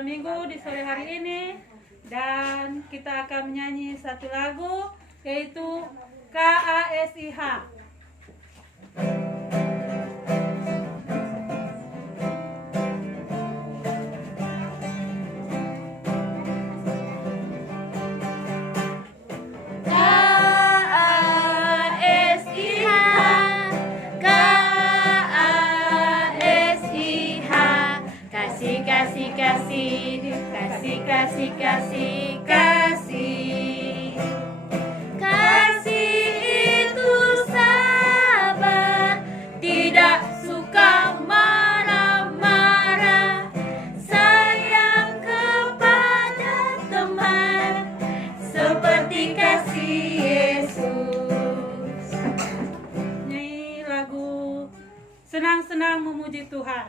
sekolah minggu di sore hari ini, dan kita akan menyanyi satu lagu yaitu KASIH. Kasih itu sabar, tidak suka marah-marah, sayang kepada teman seperti kasih Yesus. Nyanyi lagu Senang-senang Memuji Tuhan.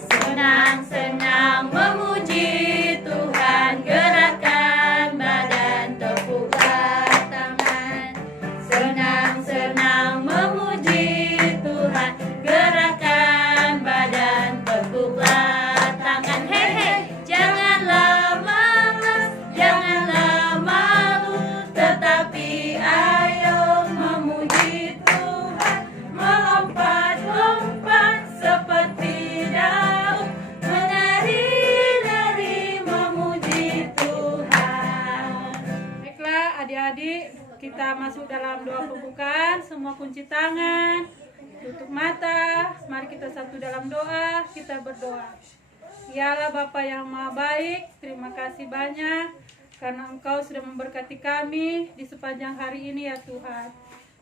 Senang-senang memuji Tuhan, gerakan badan, tepuklah tangan. Senang-senang memuji Tuhan, gerakan badan, tepuklah tangan. Hei hei, janganlah malas, janganlah malu, tetapi ayo memuji Tuhan, melompat-lompat seperti Daud, menari-nari memuji Tuhan. Baiklah adik-adik, kita masuk dalam doa pembukaan. Semua kunci tangan, tutup mata. Mari kita satu dalam doa, kita berdoa. Ya Allah Bapa yang Maha Baik, terima kasih banyak karena Engkau sudah memberkati kami di sepanjang hari ini ya Tuhan.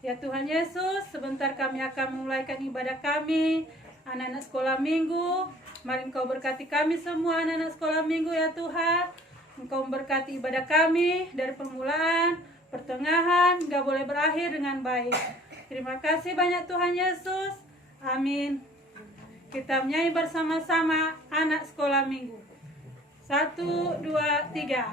Ya Tuhan Yesus, sebentar kami akan memulaikan ibadah kami, anak-anak sekolah minggu. Mari Engkau berkati kami semua anak-anak sekolah minggu ya Tuhan. Engkau memberkati ibadah kami dari permulaan, pertengahan, hingga boleh berakhir dengan baik. Terima kasih banyak Tuhan Yesus. Amin. Kita menyanyi bersama-sama anak sekolah minggu. 1, 2, 3.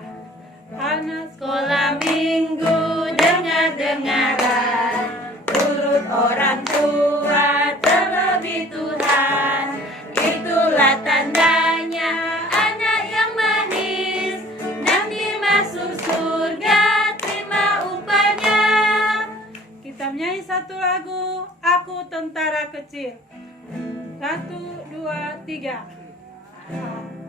Anak Sekolah minggu, dengar-dengaran, turut orang tua, terlebih Tuhan. Itulah tandanya anak yang manis, nanti masuk surga, terima upahnya. kita menyanyi satu lagu, Aku Tentara Kecil. 1, 2, 3.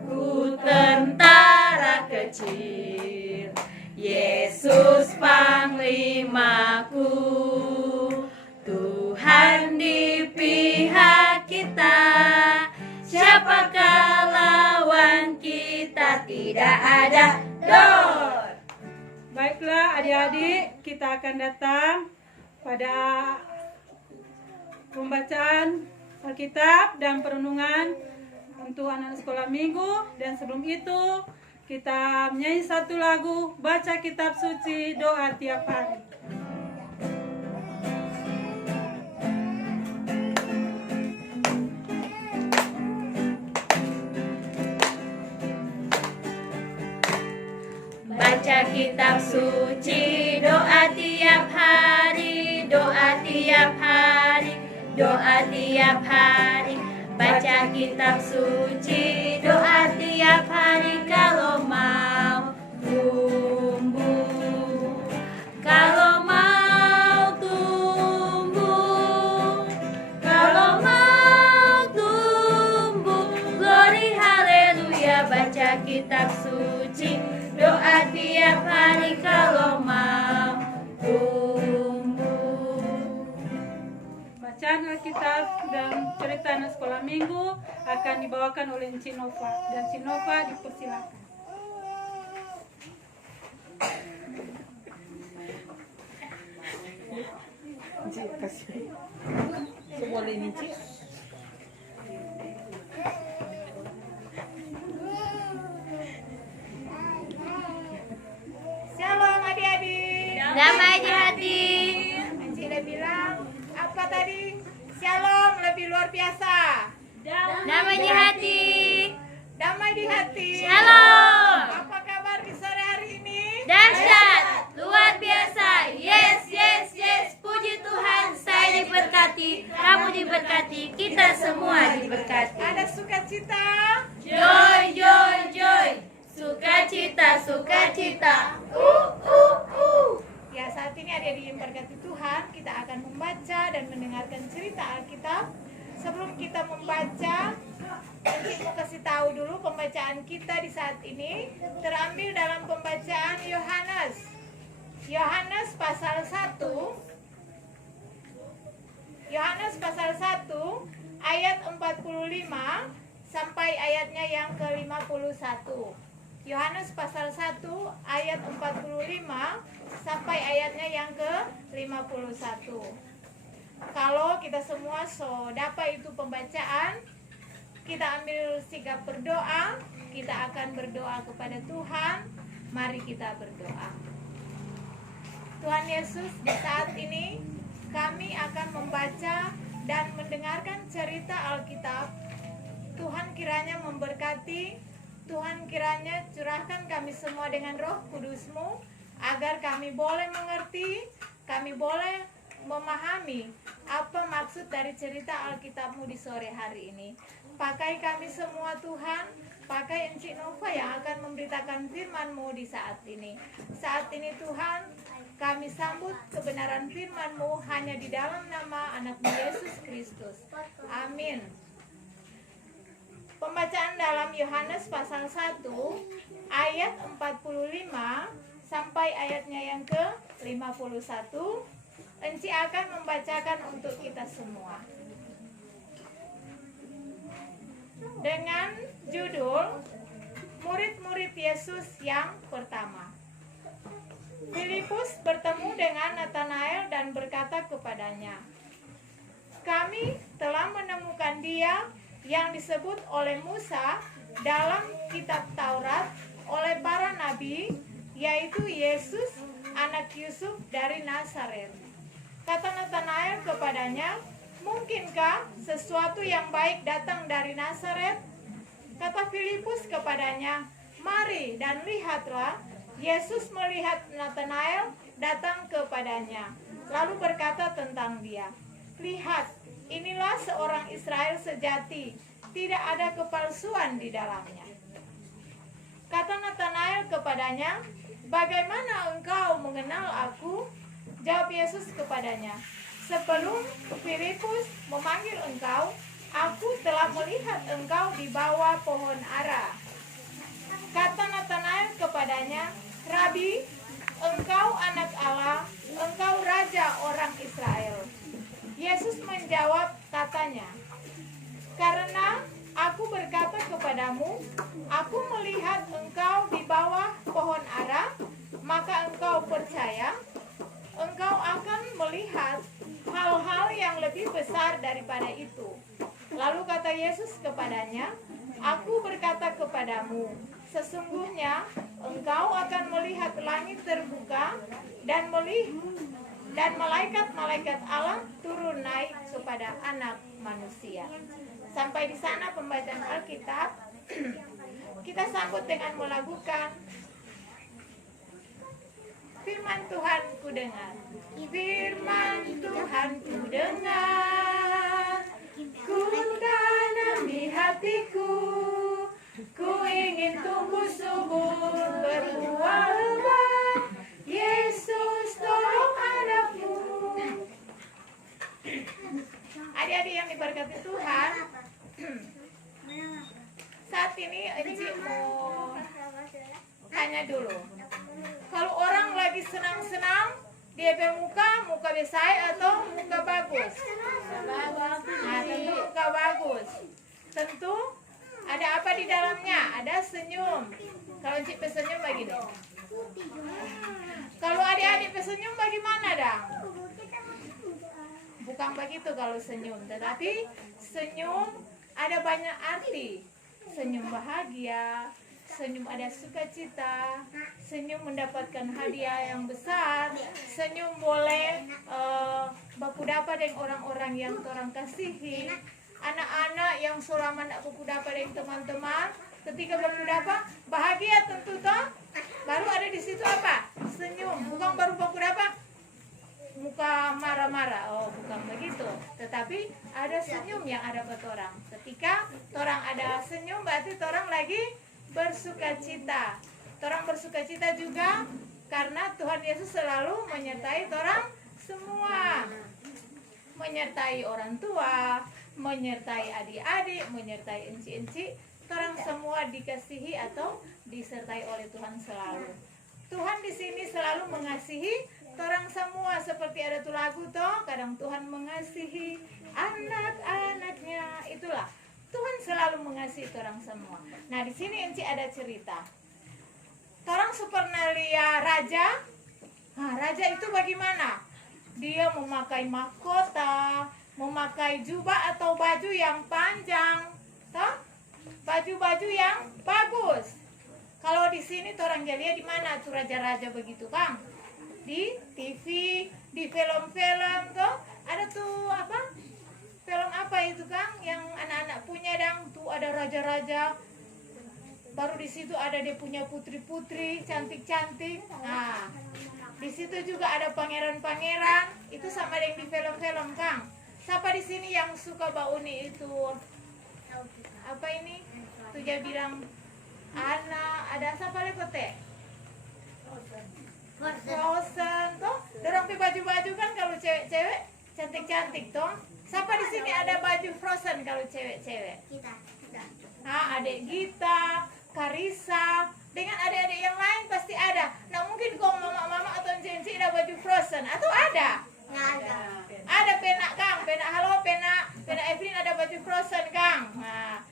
Aku tentara kecil, Yesus panglimaku, Tuhan di pihak kita, siapakah lawan kita? Tidak ada. Dor. Baiklah adik-adik, kita akan datang pada pembacaan Alkitab dan perenungan untuk anak sekolah minggu. Dan sebelum itu kita menyanyi satu lagu, baca kitab suci, doa tiap hari. Baca kitab suci, doa tiap hari, doa tiap hari, doa tiap hari. Baca kitab suci, doa tiap hari kalau mau tumbuh. Kalau mau tumbuh, kalau mau tumbuh, glory haleluya. Baca kitab suci, doa tiap hari kalau mau tumbuh. Bacaan Alkitab dan cerita anak sekolah minggu akan dibawakan oleh Encik Nova. Dan Encik Nova dipersilakan. Encik kasih. Boleh nih, Encik. Shalom adik-adik. Damai di hati. Encik udah bilang apa tadi? Shalom lebih luar biasa. Damai di hati. Damai di hati. Shalom. Apa kabar di sore hari ini? Dahsyat, luar biasa. diberkati. Ada sukacita. Joy, joy, joy. Sukacita, sukacita. Ya, saat ini adik-adik yang berkati Tuhan, kita akan membaca dan mendengarkan cerita Alkitab. Sebelum kita membaca, nanti mau kasih tahu dulu pembacaan kita di saat ini terambil dalam pembacaan Yohanes. Yohanes pasal 1. Yohanes pasal 1 ayat 45 sampai ayatnya yang ke-51. Yohanes pasal 1 ayat 45 sampai ayatnya yang ke-51. Kalau kita semua dapat itu pembacaan, kita ambil sikap berdoa, kita akan berdoa kepada Tuhan. Mari kita berdoa. Tuhan Yesus, di saat ini kami akan membaca dan mendengarkan cerita Alkitab. Tuhan kiranya memberkati, Tuhan kiranya curahkan kami semua dengan Roh Kudus-Mu, agar kami boleh mengerti, kami boleh memahami apa maksud dari cerita Alkitab-Mu di sore hari ini. Pakai kami semua Tuhan, pakai Encik Nova yang akan memberitakan firman-Mu di saat ini. Saat ini Tuhan, kami sambut kebenaran firman-Mu hanya di dalam nama anak-Mu Yesus Kristus. Amin. Pembacaan dalam Yohanes pasal 1 ayat 45 sampai ayatnya yang ke-51. Enci akan membacakan untuk kita semua. Dengan judul Murid-murid Yesus yang pertama. Filipus bertemu dengan Nathanael dan berkata kepadanya, "Kami telah menemukan Dia yang disebut oleh Musa dalam kitab Taurat oleh para nabi, yaitu Yesus, anak Yusuf dari Nazaret." Kata Nathanael kepadanya, "Mungkinkah sesuatu yang baik datang dari Nazaret?" Kata Filipus kepadanya, "Mari dan lihatlah." Yesus melihat Nathanael datang kepadanya, lalu berkata tentang dia, "Lihat, inilah seorang Israel sejati, tidak ada kepalsuan di dalamnya." Kata Nathanael kepadanya, "Bagaimana engkau mengenal aku?" Jawab Yesus kepadanya, "Sebelum Filipus memanggil engkau, aku telah melihat engkau di bawah pohon ara." Kata Nathanael kepadanya, "Rabi, engkau anak Allah, engkau raja orang Israel." Yesus menjawab katanya, "Karena aku berkata kepadamu, aku melihat engkau di bawah pohon ara, maka engkau percaya. Engkau akan melihat hal-hal yang lebih besar daripada itu." Lalu kata Yesus kepadanya, "Aku berkata kepadamu, sesungguhnya engkau akan melihat langit terbuka dan malaikat-malaikat Allah turun naik kepada anak manusia." Sampai di sana pembacaan Alkitab. Kita sambut dengan melakukan firman Tuhan ku dengar. Firman Tuhan ku dengar, ku tanam di hatiku, ku ingin tumbuh subur berbuah lebat. Yesus tolong anakmu. Adik-adik yang diberkati Tuhan, saat ini Enci mau tanya dulu. Kalau orang lagi senang-senang, dia muka biasa atau muka bagus? Nah, tentu muka bagus. Tentu ada apa di dalamnya? Ada senyum. Kalau Enci pesenyum begini. Kalau adik-adik pesenyum bagaimana dong? Bukan begitu kalau senyum, tetapi senyum ada banyak arti. Senyum bahagia, senyum ada sukacita, senyum mendapatkan hadiah yang besar, senyum boleh baku dapat dengan orang-orang yang orang kasihi. Anak-anak yang selama nak baku dapat dengan teman-teman, ketika baku dapat bahagia tentu toh. Baru ada di situ apa? Senyum, bukan baru baku dapat muka marah-marah. Oh, bukan begitu. tetapi ada senyum yang ada buat orang. Ketika orang ada senyum berarti orang lagi bersukacita. Orang bersukacita juga karena Tuhan Yesus selalu menyertai orang semua. Menyertai orang tua, menyertai adik-adik, menyertai enci-enci. Orang semua dikasihi atau disertai oleh Tuhan selalu. Tuhan di sini selalu mengasihi orang semua, seperti ada tuh lagu toh, kadang Tuhan mengasihi anak-anaknya. Itulah Tuhan selalu mengasihi orang semua. Nah, di sini Enci ada cerita. Orang pernah lihat raja. Nah, raja itu bagaimana? Dia memakai mahkota, memakai jubah atau baju yang panjang, toh? Baju-baju yang bagus. Kalau di sini orang lihat di mana tuh raja-raja begitu, Kang? Di TV, di film-film tuh ada tuh apa? Film apa itu, Kang? Yang anak-anak punya dang tuh ada raja-raja. Baru di situ ada dia punya putri-putri cantik-cantik. Nah, di situ juga ada pangeran-pangeran. Itu sama dengan di film-film, Kang. Siapa di sini yang suka bauni itu? Apa ini? Tuh dia bilang ada siapa lekote? Frozen tuh. Dorong baju-baju kan kalau cewek-cewek cantik-cantik tuh. Siapa di sini ada baju Frozen kalau cewek-cewek? Kita. Nah, adik Gita, Karisa, dengan adik-adik yang lain pasti ada. Nah, mungkin kalau mama-mama atau cincin ada baju Frozen atau ada? Nggak ada. Ada pena Kang, pena halo, pena Evelyn ada baju Frozen Kang. Nah,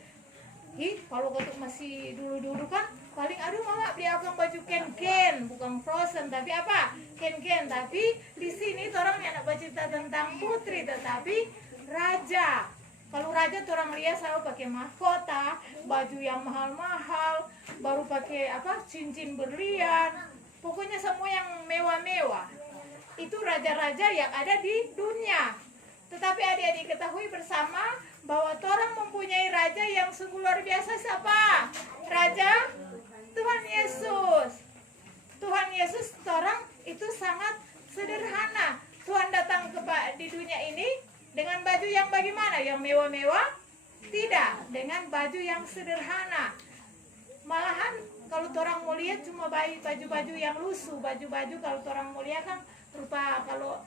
kalau waktu masih dulu-dulu kan paling aduh mama beli akang baju Ken, bukan Frozen tapi apa? Ken. Tapi di sini orang yang nak bercerita tentang putri tetapi raja. Kalau raja orang lihat selalu pakai mahkota, baju yang mahal-mahal, baru pakai apa? Cincin berlian. Pokoknya semua yang mewah-mewah. Itu raja-raja yang ada di dunia. Tetapi adik-adik ketahui bersama bahwa orang mempunyai raja yang sungguh luar biasa. Siapa? Raja Tuhan Yesus. Tuhan Yesus orang itu sangat sederhana. Tuhan datang di dunia ini dengan baju yang bagaimana? Yang mewah-mewah? Tidak, dengan baju yang sederhana. Malahan kalau orang mau lihat cuma baju-baju yang lusuh, baju-baju kalau orang mau lihat kan rupa kalau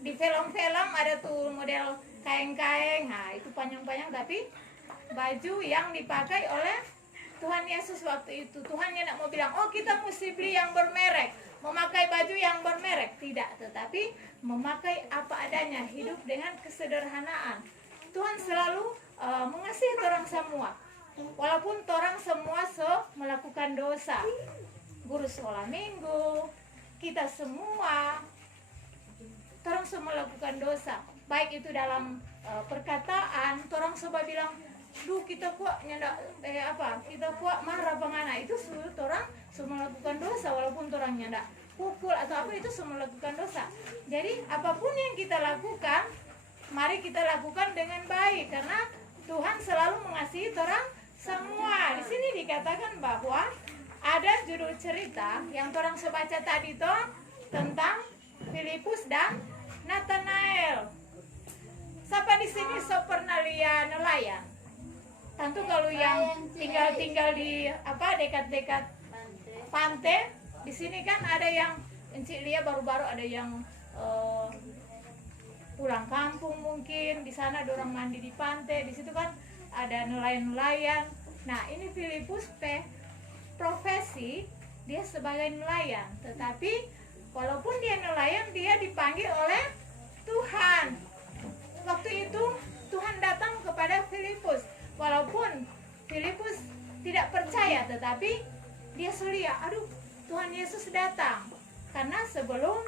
di film-film ada tuh model kain-kain, nah itu panjang-panjang tapi baju yang dipakai oleh Tuhan Yesus waktu itu. Tuhan yang mau bilang, oh kita mesti beli yang bermerek, memakai baju yang bermerek, tidak, tetapi memakai apa adanya, hidup dengan kesederhanaan. Tuhan selalu mengasihi orang semua, walaupun orang semua melakukan dosa. Guru sekolah minggu, kita semua orang semua melakukan dosa, baik itu dalam perkataan. Orang semua bilang, duh kita kuat nyandak kita kuat marah bangana, itu orang semua melakukan dosa, walaupun orang nyandak pukul atau apa, itu semua melakukan dosa. Jadi apapun yang kita lakukan, mari kita lakukan dengan baik, karena Tuhan selalu mengasihi orang semua. Di sini dikatakan bahwa ada judul cerita yang orang sebaca tadi toh tentang Filipus dan Nathanael. Siapa di sini pernah lihat nelayan? Tentu kalau yang tinggal di dekat-dekat pantai, di sini kan ada yang Encik lihat baru-baru ada yang pulang kampung mungkin, di sana ada orang mandi di pantai, di situ kan ada nelayan-nelayan. Nah, ini Filipus profesi dia sebagai nelayan, tetapi walaupun dia nelayan, dia dipanggil oleh Tuhan. Waktu itu Tuhan datang kepada Filipus, walaupun Filipus tidak percaya, tetapi dia selia, aduh Tuhan Yesus datang. Karena sebelum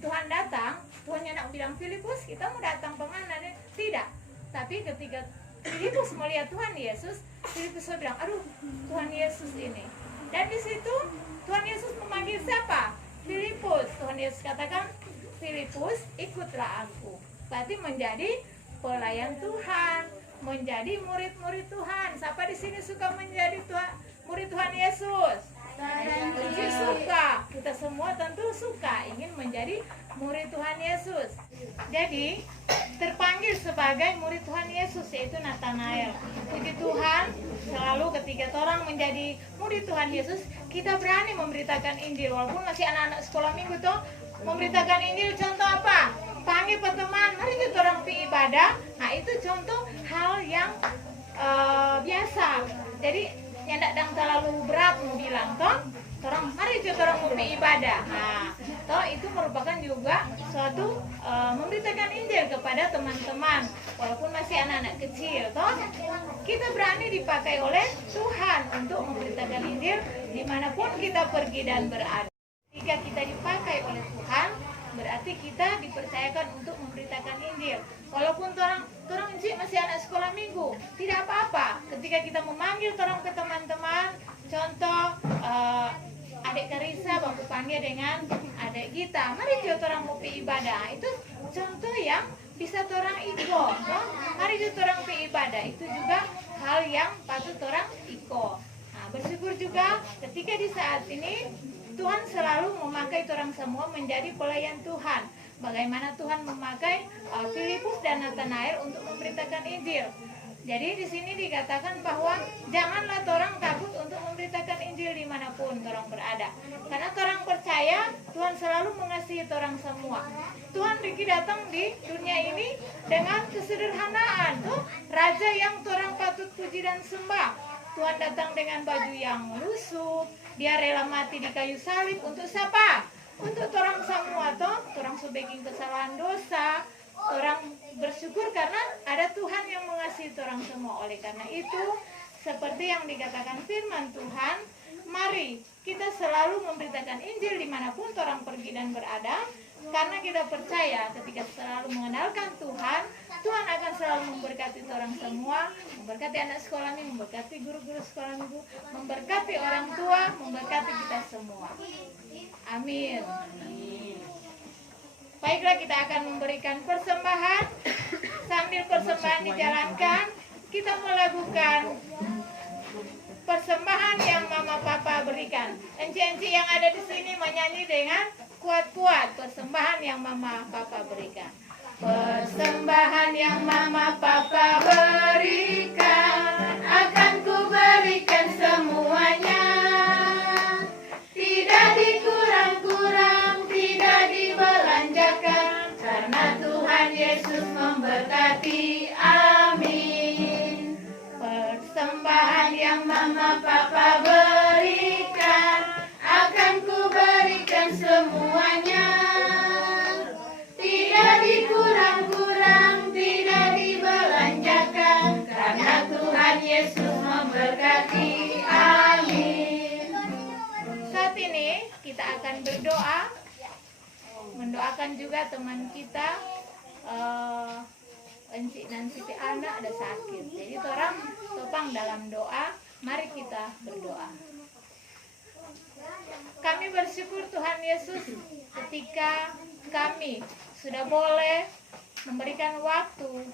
Tuhan datang, Tuhan nak bilang Filipus kita mau datang penganan, tidak. Tapi ketika Filipus melihat Tuhan Yesus, Filipus bilang, aduh Tuhan Yesus ini. Dan di situ Tuhan Yesus memanggil siapa? Filipus. Tuhan Yesus katakan, Filipus ikutlah aku. Berarti menjadi pelayan Tuhan, menjadi murid-murid Tuhan. Siapa di sini suka menjadi murid Tuhan Yesus? Suka. Kita semua tentu suka ingin menjadi murid Tuhan Yesus. Jadi terpanggil sebagai murid Tuhan Yesus, yaitu Nathanael. Puji Tuhan, selalu ketika orang menjadi murid Tuhan Yesus, kita berani memberitakan Injil. Walaupun masih anak-anak sekolah minggu tuh, memberitakan Injil contoh apa? Panggil teman, mari kita orang pergi ibadah. Nah itu contoh hal yang biasa. Jadi yang tidak terlalu berat mau bilang toh, orang mari kita orang mau pergi ibadah. Nah, toh itu merupakan juga suatu memberitakan Injil kepada teman-teman. Walaupun masih anak-anak kecil, toh kita berani dipakai oleh Tuhan untuk memberitakan Injil dimanapun kita pergi dan berada. Jika kita dipakai oleh Tuhan, berarti kita dipercayakan untuk memberitakan Injil. Walaupun orang masih anak sekolah minggu, tidak apa-apa. Ketika kita memanggil orang ke teman-teman, contoh adik Karisa, Bapak panggil dengan adik Gita, mari kita orang mau pergi ibadah. Itu contoh yang bisa orang ikut. No? Mari kita orang pergi ibadah. Itu juga hal yang patut orang ikut. Nah, bersyukur juga ketika di saat ini Tuhan selalu memakai orang semua menjadi pelayan Tuhan. Bagaimana Tuhan memakai Filipus dan Nathanael untuk memberitakan Injil. Jadi di sini dikatakan bahwa janganlah orang takut untuk memberitakan Injil dimanapun orang berada. Karena orang percaya Tuhan selalu mengasihi orang semua. Tuhan datang di dunia ini dengan kesederhanaan. Tuh, Raja yang orang patut puji dan sembah. Tuhan datang dengan baju yang lusuh. Dia rela mati di kayu salib untuk siapa? Untuk orang semua toh, orang sebagai kesalahan dosa, orang bersyukur karena ada Tuhan yang mengasihi orang semua. Oleh karena itu, seperti yang dikatakan firman Tuhan, mari kita selalu memberitakan Injil dimanapun orang pergi dan berada, karena kita percaya ketika selalu mengenalkan Tuhan, Tuhan akan selalu memberkati orang semua, memberkati anak sekolah minggu, memberkati guru-guru sekolah minggu, memberkati orang tua, memberkati kita semua. Amin. Baiklah, kita akan memberikan persembahan. Sambil persembahan dijalankan, kita melakukan persembahan yang Mama Papa berikan. Enci-enci yang ada di sini menyanyi dengan kuat-kuat persembahan yang Mama Papa berikan. Persembahan yang Mama Papa berikan akan ku berikan semuanya. Tidak dikurang-kurang, tidak dibelanjakan, karena Tuhan Yesus memberkati. Amin. Persembahan yang Mama Papa berikan akan ku berikan semuanya. Tidak dikurang-kurang, tidak dibelanjakan, karena Tuhan Yesus memberkati. Amin. Saat ini kita akan berdoa, mendoakan juga teman kita, Encik dan Siti Ana ada sakit. Jadi orang topang dalam doa, mari kita berdoa. Kami bersyukur Tuhan Yesus ketika kami sudah boleh memberikan waktu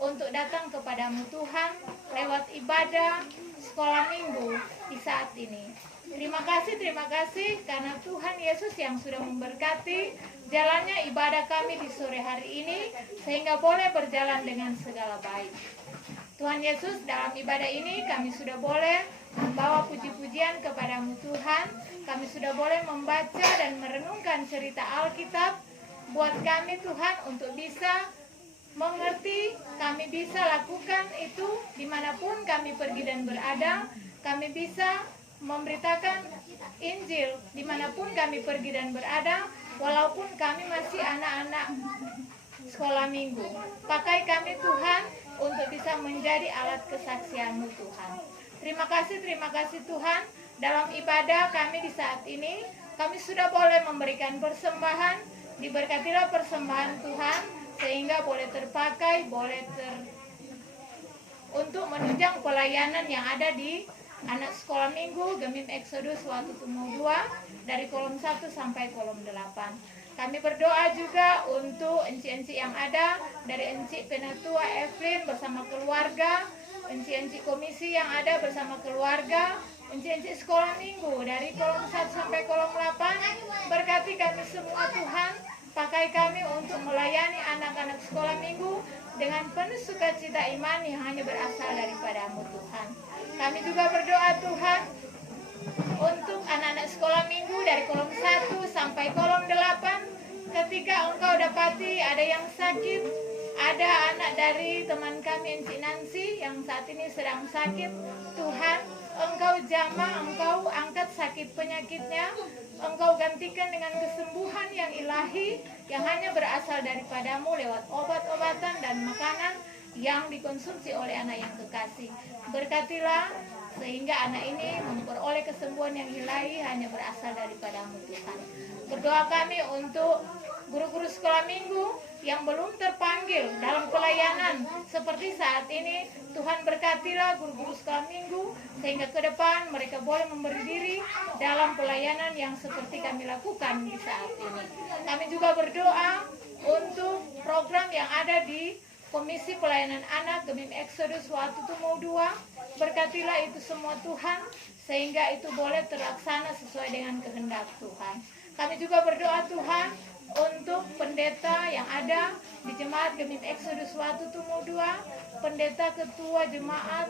untuk datang kepadamu Tuhan lewat ibadah sekolah minggu di saat ini. Terima kasih karena Tuhan Yesus yang sudah memberkati jalannya ibadah kami di sore hari ini sehingga boleh berjalan dengan segala baik. Tuhan Yesus, dalam ibadah ini kami sudah boleh membawa puji-pujian kepadamu Tuhan. Kami sudah boleh membaca dan merenungkan cerita Alkitab buat kami Tuhan untuk bisa mengerti, kami bisa lakukan itu dimanapun kami pergi dan berada. Kami bisa memberitakan Injil dimanapun kami pergi dan berada, walaupun kami masih anak-anak sekolah minggu. Pakai kami Tuhan untuk bisa menjadi alat kesaksian-Mu Tuhan. Terima kasih Tuhan. Dalam ibadah kami di saat ini, kami sudah boleh memberikan persembahan. Diberkatilah persembahan Tuhan sehingga boleh terpakai, untuk menunjang pelayanan yang ada di anak sekolah minggu Gemim Exodus Watutumo 2 dari kolom 1 sampai kolom 8. Kami berdoa juga untuk enci-enci yang ada, dari enci Penatua Evelyn bersama keluarga, enci-enci komisi yang ada bersama keluarga, enci-enci sekolah minggu dari kolom 1 sampai kolom 8. Berkati kami semua Tuhan, Pakai kami untuk melayani anak-anak sekolah minggu dengan penuh sukacita iman yang hanya berasal daripada-Mu Tuhan. Kami juga berdoa Tuhan untuk anak-anak sekolah minggu dari kolom 1 sampai kolom 8. Ketika Engkau dapati ada yang sakit, ada anak dari teman kami Encik Nancy yang saat ini sedang sakit, Tuhan Engkau jamah, Engkau angkat sakit penyakitnya, Engkau gantikan dengan kesembuhan yang ilahi yang hanya berasal daripada-Mu lewat obat-obatan dan makanan yang dikonsumsi oleh anak yang kekasih. Berkatilah sehingga anak ini memperoleh kesembuhan yang ilahi hanya berasal daripada-Mu Tuhan. Berdoa kami untuk guru-guru sekolah minggu yang belum terpanggil dalam pelayanan seperti saat ini. Tuhan berkatilah guru-guru sekolah minggu sehingga ke depan mereka boleh memberi diri dalam pelayanan yang seperti kami lakukan di saat ini. Kami juga berdoa untuk program yang ada di Komisi Pelayanan Anak Gemim Exodus Watu Tumu 2. Berkatilah itu semua Tuhan sehingga itu boleh terlaksana sesuai dengan kehendak Tuhan. Kami juga berdoa Tuhan untuk pendeta yang ada di Jemaat Gemim Exodus Watu Tumu 2, pendeta ketua jemaat,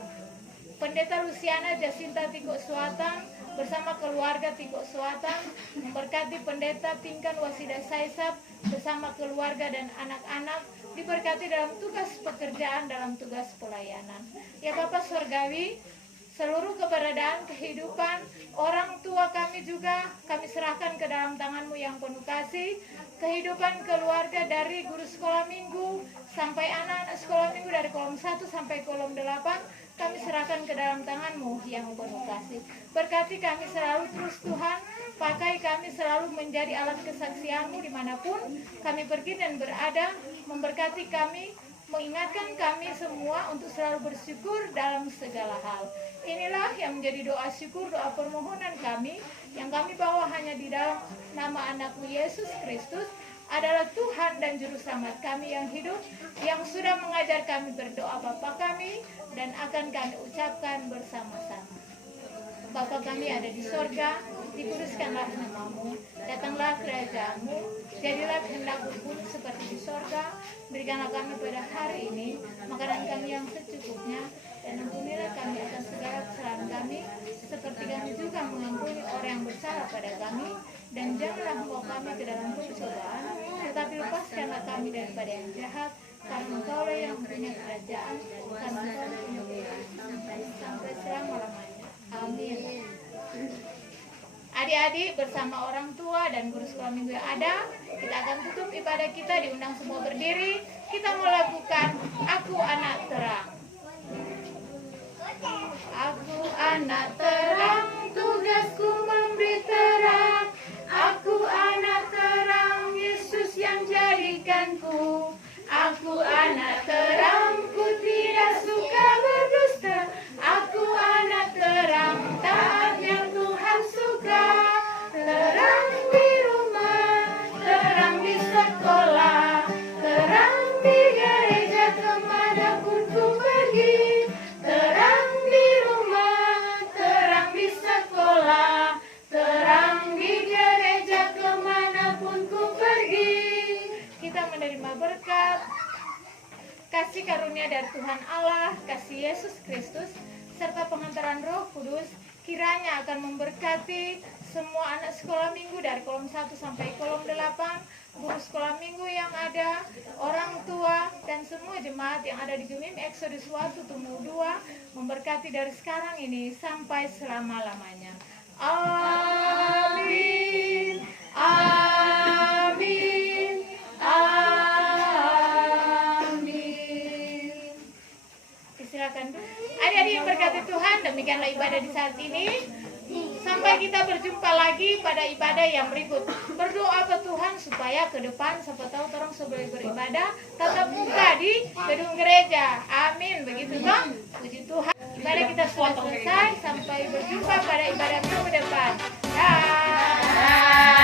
pendeta Luciana Jacinta Tikuk Selatan bersama keluarga Tikuk Selatan, memberkati pendeta Pinkan Wasida Saisap bersama keluarga dan anak-anak, diberkati dalam tugas pekerjaan, dalam tugas pelayanan. Ya Bapak Surgawi, seluruh keberadaan kehidupan orang tua kami juga kami serahkan ke dalam tangan-Mu yang penuh kasih. Kehidupan keluarga dari guru sekolah minggu sampai anak-anak sekolah minggu dari kolom 1 sampai kolom 8 kami serahkan ke dalam tangan-Mu yang penuh kasih. Berkati kami selalu terus Tuhan, pakai kami selalu menjadi alat kesaksian-Mu dimanapun kami pergi dan berada, memberkati kami, mengingatkan kami semua untuk selalu bersyukur dalam segala hal. Inilah yang menjadi doa syukur, doa permohonan kami yang kami bawa hanya di dalam nama anak-Mu Yesus Kristus adalah Tuhan dan Juru Selamat kami yang hidup, yang sudah mengajar kami berdoa Bapa kami dan akan kami ucapkan bersama-sama. Bapa kami ada di sorga, dikuduskanlah nama-Mu, datanglah kerajaan-Mu, jadilah kehendak-Mu pun seperti di sorga. Berikanlah kami pada hari ini makanan kami yang secukupnya, dan ampunilah kami atas segala kesalahan kami, seperti kami juga mengampuni orang yang bersalah pada kami, dan janganlah membawa kami ke dalam pencobaan, tetapi lepaskanlah kami daripada yang jahat, karena Engkaulah yang mempunyai kerajaan, karena Engkau mempunyai sampai selama-lamanya. Amin. Adik-adik bersama orang tua dan guru sekolah minggu yang ada, kita akan tutup ibadah kita, diundang semua berdiri. Kita mau lakukan Aku Anak Terang. Aku anak terang, tugasku memberi terang. Aku anak terang, Yesus yang jadikanku. Aku anak terang, ku tidak suka berdusta. Aku anak terang, taat yang Tuhan suka. Terang di rumah, terang di sekolah, terang di gereja kemanapun ku pergi. Terang di rumah, terang di sekolah, terang di gereja kemanapun ku pergi. Kita menerima berkat, kasih karunia dari Tuhan Allah, kasih Yesus Kristus, serta pengantaran Roh Kudus, kiranya akan memberkati semua anak sekolah minggu dari kolom 1 sampai kolom 8, guru sekolah minggu yang ada, orang tua, dan semua jemaat yang ada di Gemim Exodus Watu Tumu 2, memberkati dari sekarang ini sampai selama-lamanya. Amin. Amin. Amin. Silakan. Adik-adik yang berkati Tuhan, demikianlah ibadah di saat ini. Sampai kita berjumpa lagi pada ibadah yang berikut. Berdoa ke Tuhan supaya ke depan siapa tahu orang sebelum beribadah tatap muka di gedung gereja. Amin. Begitu toh? Puji Tuhan. Ibadah kita sudah selesai. Sampai berjumpa pada ibadah minggu depan. Dah.